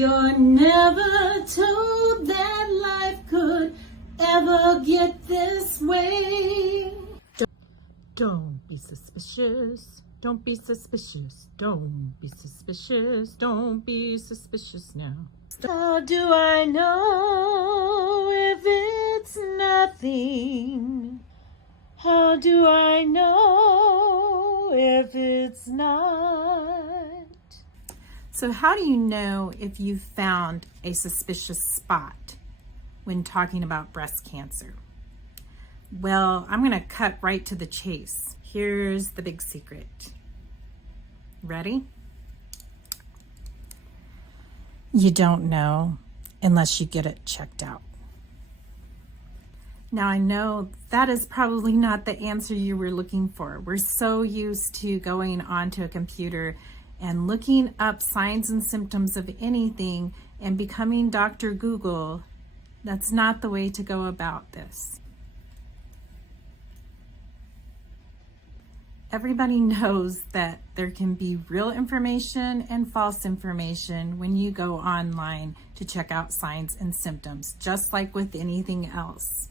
You're never told that life could ever get this way. Don't be suspicious. Don't be suspicious. Don't be suspicious. Don't be suspicious now. How do I know if it's nothing? How do I know if it's not? So how do you know if you've found a suspicious spot when talking about breast cancer? Well, I'm going to cut right to the chase. Here's the big secret. Ready? You don't know unless you get it checked out. Now, I know that is probably not the answer you were looking for. We're so used to going onto a computer and looking up signs and symptoms of anything and becoming Dr. Google. That's not the way to go about this. Everybody knows that there can be real information and false information when you go online to check out signs and symptoms, just like with anything else.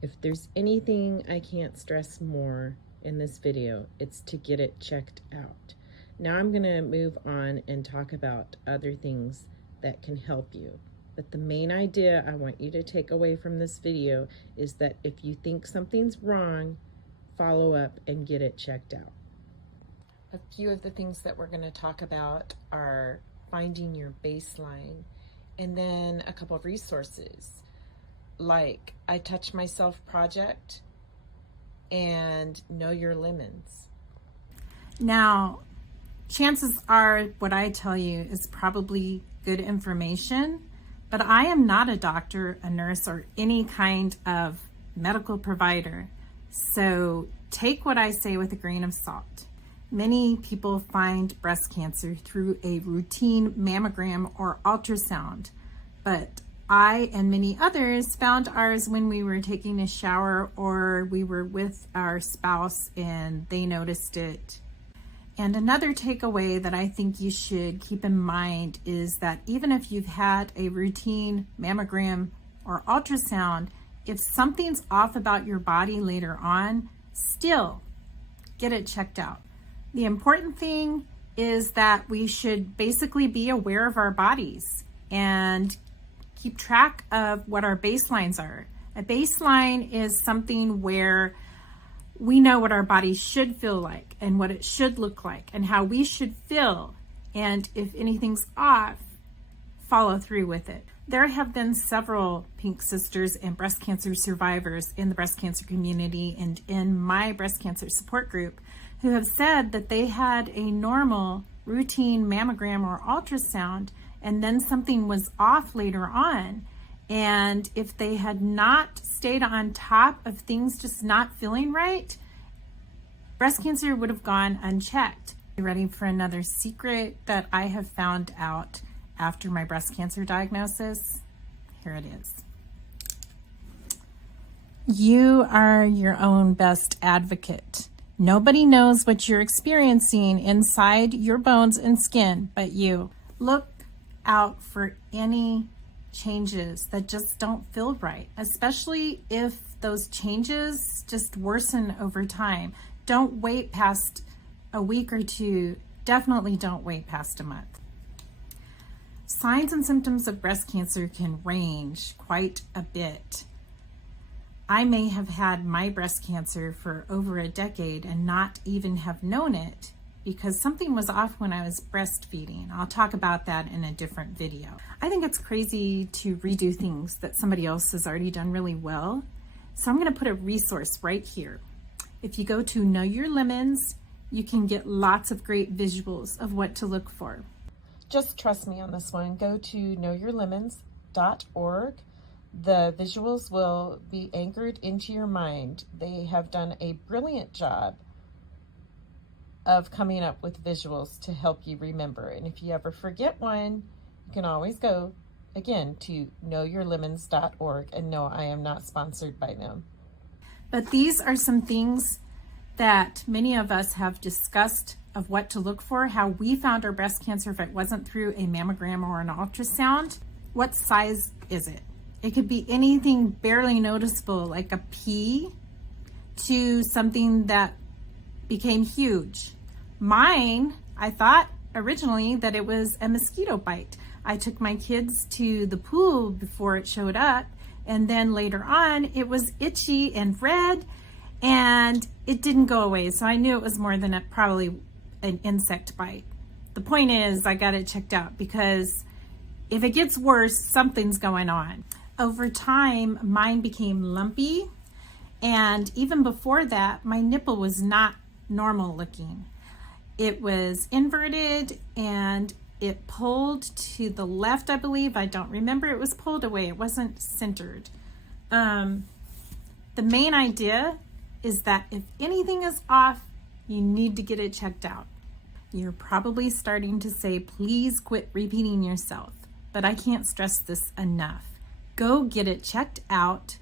If there's anything I can't stress more in this video, it's to get it checked out. Now I'm going to move on and talk about other things that can help you. But the main idea I want you to take away from this video is that if you think something's wrong, follow up and get it checked out. A few of the things that we're going to talk about are finding your baseline, and then a couple of resources like I Touch Myself Project and Know Your Lemons. Now, chances are what I tell you is probably good information, but I am not a doctor, a nurse, or any kind of medical provider. So take what I say with a grain of salt. Many people find breast cancer through a routine mammogram or ultrasound, but I and many others found ours when we were taking a shower or we were with our spouse and they noticed it. And another takeaway that I think you should keep in mind is that even if you've had a routine mammogram or ultrasound, if something's off about your body later on, still get it checked out. The important thing is that we should basically be aware of our bodies and keep track of what our baselines are. A baseline is something where we know what our body should feel like and what it should look like and how we should feel. And if anything's off, follow through with it. There have been several Pink Sisters and breast cancer survivors in the breast cancer community and in my breast cancer support group who have said that they had a normal routine mammogram or ultrasound and then something was off later on. And if they had not stayed on top of things just not feeling right, breast cancer would have gone unchecked. You ready for another secret that I have found out after my breast cancer diagnosis? Here it is. You are your own best advocate. Nobody knows what you're experiencing inside your bones and skin but you. Look out for any changes that just don't feel right, especially if those changes just worsen over time. Don't wait past a week or two. Definitely don't wait past a month. Signs and symptoms of breast cancer can range quite a bit. I may have had my breast cancer for over a decade and not even have known it because something was off when I was breastfeeding. I'll talk about that in a different video. I think it's crazy to redo things that somebody else has already done really well. So I'm going to put a resource right here. If you go to Know Your Lemons, you can get lots of great visuals of what to look for. Just trust me on this one. Go to knowyourlemons.org. The visuals will be anchored into your mind. They have done a brilliant job of coming up with visuals to help you remember. And if you ever forget one, you can always go again to knowyourlemons.org. And no, I am not sponsored by them. But these are some things that many of us have discussed of what to look for, how we found our breast cancer if it wasn't through a mammogram or an ultrasound. What size is it? It could be anything barely noticeable, like a pea, to something that became huge. Mine, I thought originally that it was a mosquito bite. I took my kids to the pool before it showed up, and then later on it was itchy and red, and it didn't go away. So I knew it was more than probably an insect bite. The point is, I got it checked out, because if it gets worse, something's going on. Over time, mine became lumpy, and even before that, my nipple was not normal looking. It was inverted and it pulled to the left, I believe. I don't remember. It was pulled away. It wasn't centered. The main idea is that if anything is off, you need to get it checked out. You're probably starting to say, please quit repeating yourself, but I can't stress this enough. Go get it checked out.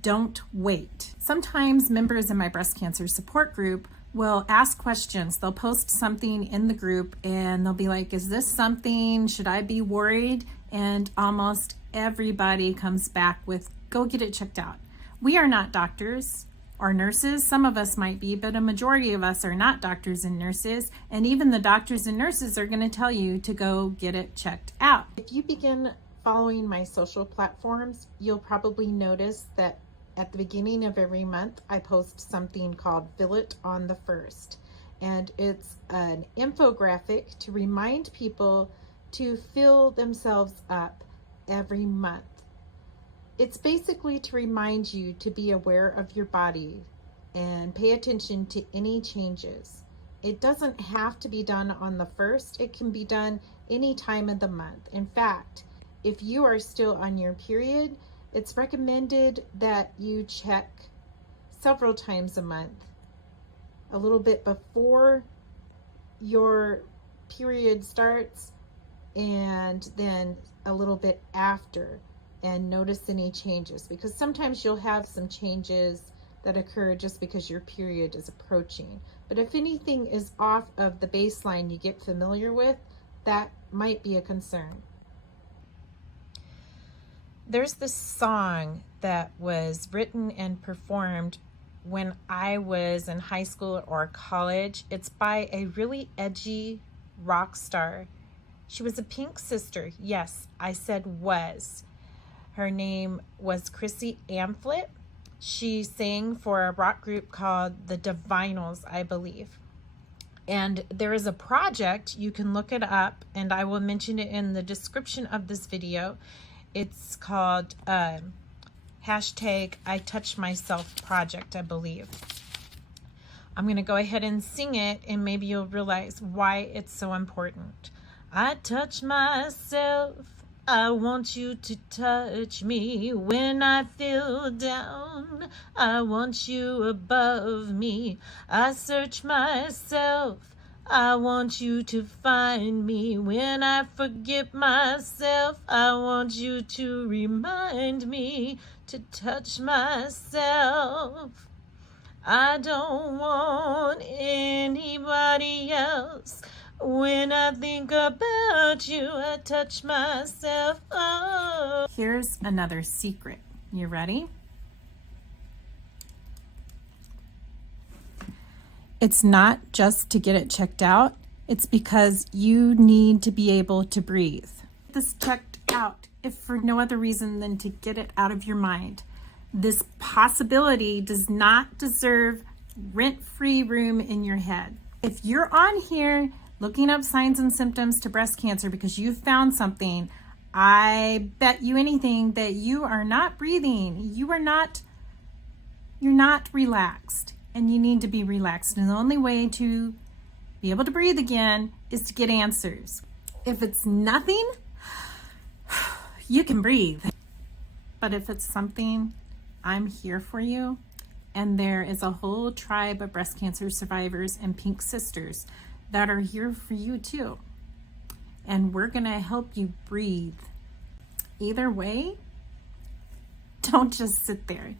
Don't wait. Sometimes members in my breast cancer support group will ask questions. They'll post something in the group and they'll be like, is this something? Should I be worried? And almost everybody comes back with, go get it checked out. We are not doctors or nurses. Some of us might be, but a majority of us are not doctors and nurses. And even the doctors and nurses are going to tell you to go get it checked out. If you begin following my social platforms, you'll probably notice that at the beginning of every month, I post something called Fill It on the 1st. And it's an infographic to remind people to fill themselves up every month. It's basically to remind you to be aware of your body and pay attention to any changes. It doesn't have to be done on the 1st. It can be done any time of the month. In fact, if you are still on your period, it's recommended that you check several times a month, a little bit before your period starts and then a little bit after, and notice any changes, because sometimes you'll have some changes that occur just because your period is approaching. But if anything is off of the baseline you get familiar with, that might be a concern. There's this song that was written and performed when I was in high school or college. It's by a really edgy rock star. She was a Pink sister. Yes, I said was. Her name was Chrissy Amphlett. She sang for a rock group called the Divinals, I believe. And there is a project, you can look it up, and I will mention it in the description of this video. It's called hashtag I Touch Myself Project, I believe. I'm going to go ahead and sing it, and maybe you'll realize why it's so important. I touch myself. I want you to touch me when I feel down. I want you above me. I search myself. I want you to find me when I forget myself. I want you to remind me to touch myself. I don't want anybody else. When I think about you, I touch myself. Oh. Here's another secret. You ready? It's not just to get it checked out. It's because you need to be able to breathe. Get this checked out, if for no other reason than to get it out of your mind. This possibility does not deserve rent-free room in your head. If you're on here looking up signs and symptoms to breast cancer because you found something, I bet you anything that you are not breathing. You're not relaxed, and you need to be relaxed. And the only way to be able to breathe again is to get answers. If it's nothing, you can breathe. But if it's something, I'm here for you. And there is a whole tribe of breast cancer survivors and Pink Sisters that are here for you too. And we're gonna help you breathe. Either way, don't just sit there.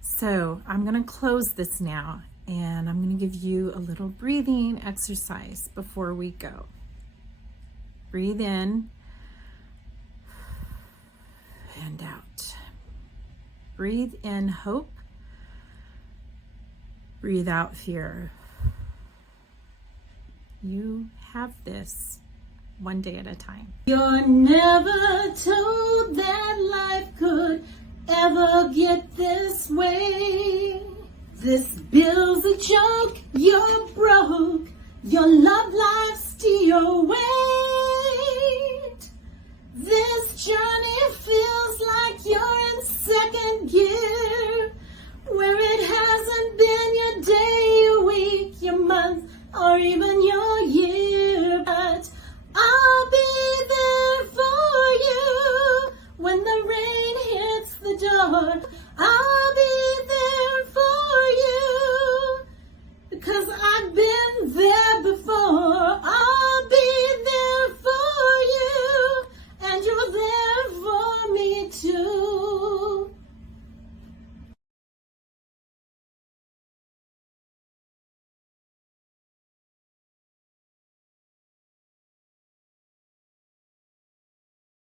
So I'm gonna close this now, And I'm going to give you a little breathing exercise before we go. Breathe in and out. Breathe in hope. Breathe out fear. You have this, one day at a time. You're never told that life could ever get this way. This bill's a joke, you're broke, your love life's still wait. This journey feels like you're in second gear.